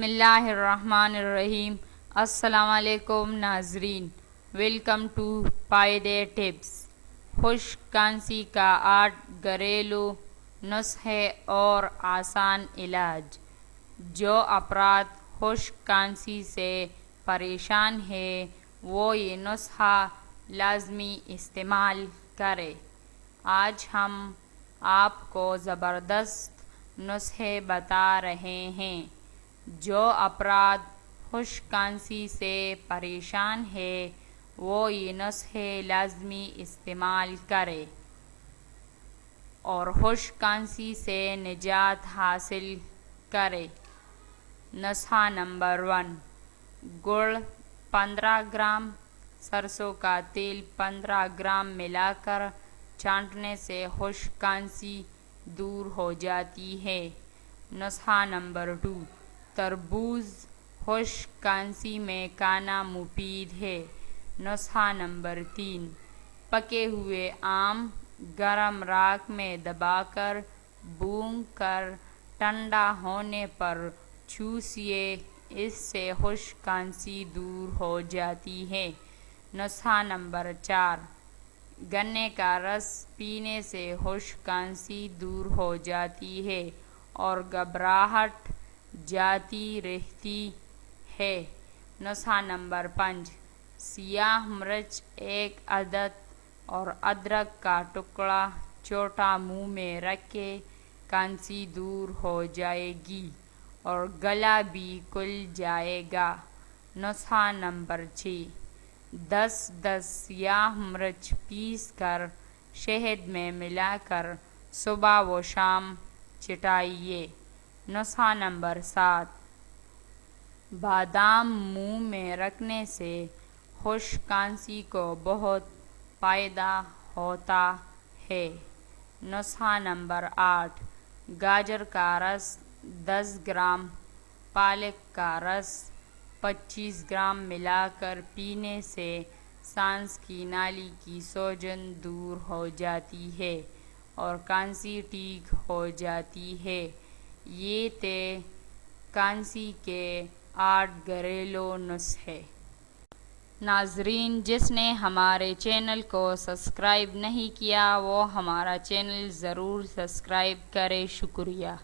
بسم اللہ الرحمن الرحیم۔ السلام علیکم ناظرین، ویلکم ٹو پائیدے ٹپس۔ خشک کھانسی کا 8 گھریلو نسخے اور آسان علاج۔ جو افراد خشک کھانسی سے پریشان ہیں وہ یہ نسخہ لازمی استعمال کریں۔ آج ہم آپ کو زبردست نسخے بتا رہے ہیں۔ جو افراد خشک کھانسی سے پریشان ہیں وہ یہ نسخے لازمی استعمال کریں اور خشک کھانسی سے نجات حاصل کریں۔ نسخہ نمبر 1، گڑ 15 گرام، سرسوں کا تیل 15 گرام ملا کر چاٹنے سے خشک کھانسی دور ہو جاتی ہے۔ نسخہ نمبر 2، تربوز خشک کھانسی میں کھانا مفید ہے۔ نسخہ نمبر 3، پکے ہوئے آم گرم راکھ میں دبا کر بھون کر ٹھنڈا ہونے پر چوسیے، اس سے خشک کھانسی دور ہو جاتی ہے۔ نسخہ نمبر 4، گنے کا رس پینے سے خشک کھانسی دور ہو جاتی ہے اور گھبراہٹ جاتی رہتی ہے۔ نسخہ نمبر 5، سیاہ مرچ 1 عدد اور ادرک کا ٹکڑا چھوٹا منہ میں رکھ کے کھانسی دور ہو جائے گی اور گلا بھی کھل جائے گا۔ نسخہ نمبر 6، 10 سیاہ مرچ پیس کر شہد میں ملا کر صبح و شام چٹائیے۔ نسخہ نمبر 7، بادام منہ میں رکھنے سے خشک کھانسی کو بہت فائدہ ہوتا ہے۔ نسخہ نمبر 8، گاجر کا رس 10 گرام، پالک کا رس 25 گرام ملا کر پینے سے سانس کی نالی کی سوجن دور ہو جاتی ہے اور کھانسی ٹھیک ہو جاتی ہے۔ یہ تھے کھانسی کے 8 گھریلو نسخے۔ ناظرین، جس نے ہمارے چینل کو سبسکرائب نہیں کیا وہ ہمارا چینل ضرور سبسکرائب کرے۔ شکریہ۔